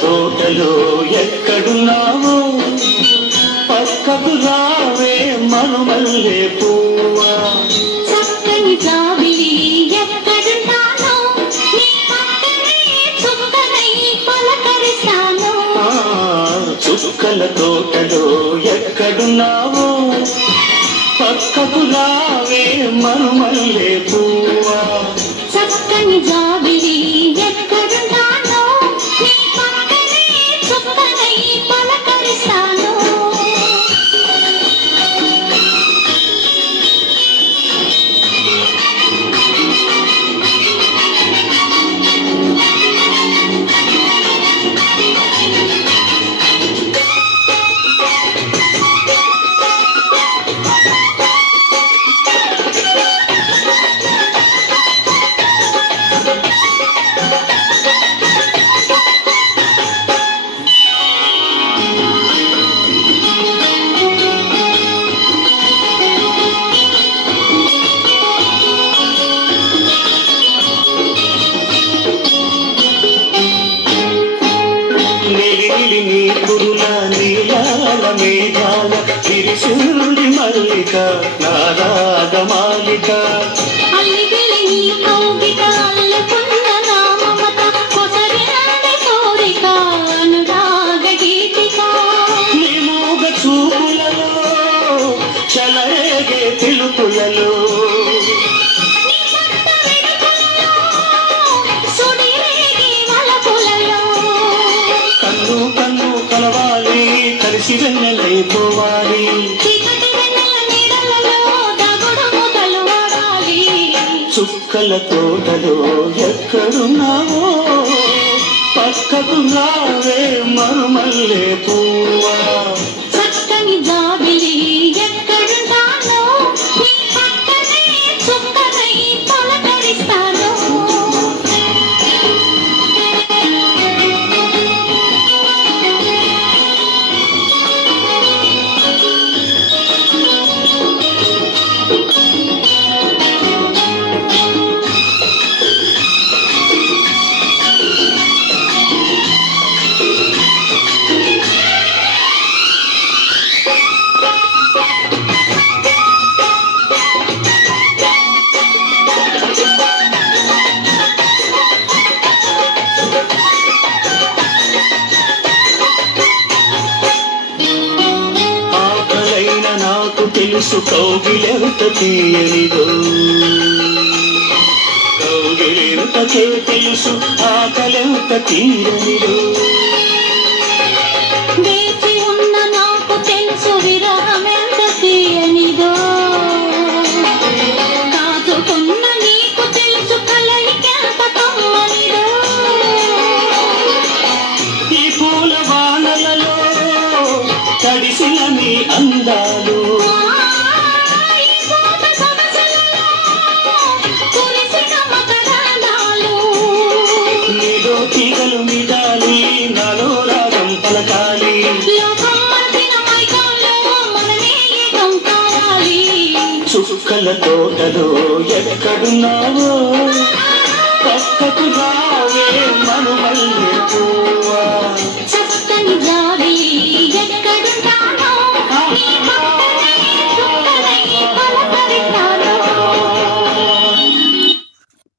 తోటలో ఎక్కడున్నావో పక్కకు రావే మరుమల్లే పువ్వా. చక్కని జాబిలి ఎక్కడున్నానో నీ పక్కనే చుక్కనై పలకరిస్తాను. చుక్కల తోటలో ఎక్కడున్నావో పక్కకు రావే మరుమల్లే పువ్వా. చక్కని జాబిలి ఎక్కడున్నానో నీ పక్కనే చుక్కనై పలకరిస్తాను. నీ కురుల నీలాల మేఘాల తిరిశూడి మల్లిక నారాగ మాలిక. అల్లిబిలి నీ కౌగిట అల్లుకున్న నా మమత కొసరినాడే కోరిక అనురాగ గీతిక. నీ మూగ చూపులలో చలరేగే పిలుపులలో నీ పట్ట వెనుకలలో సుడిరేగే వలపులలో. కన్ను కన్ను కలవాలి కలిసి వెన్నెలైపోవాలి. చీకటి వెన్నెల నీడలలో దగుడు మొదలు వాడాలి. చుక్కల తోటలో ఎక్కడున్నావో పక్కకు రావే మరుమల్లే పువ్వా. చక్కని జాబిలి ఎక్కడున్నానో నీ పక్కనే చుక్కనై పలకరిస్తాను. ఆకలైన నాకు తెలుసు కౌగిలెంత తీయనిదో. కౌగిలెంతకే తెలుసు ఆకలెంత తీయనిదో. వేచి ఉన్న నాకు తెలుసు విరహమెంత తీయనిదో. కాచుకున్న నీకు తెలుసు కలయికెంత కమ్మనిదో. ఈ పూల వానలలో తడిసిన నీ అందాలు ఈ పూట సొగసులలో కురిసిన మకరందాలు. నీలో తీగలు మిదాలి నాలో రాగం పలకాలి. లోకం మరిచిన మైకంలో మనమే ఏకం కావాలి. చుక్కల తోటలో ఎక్కడున్నావో పక్కకు రావే మరుమల్లే పువ్వా.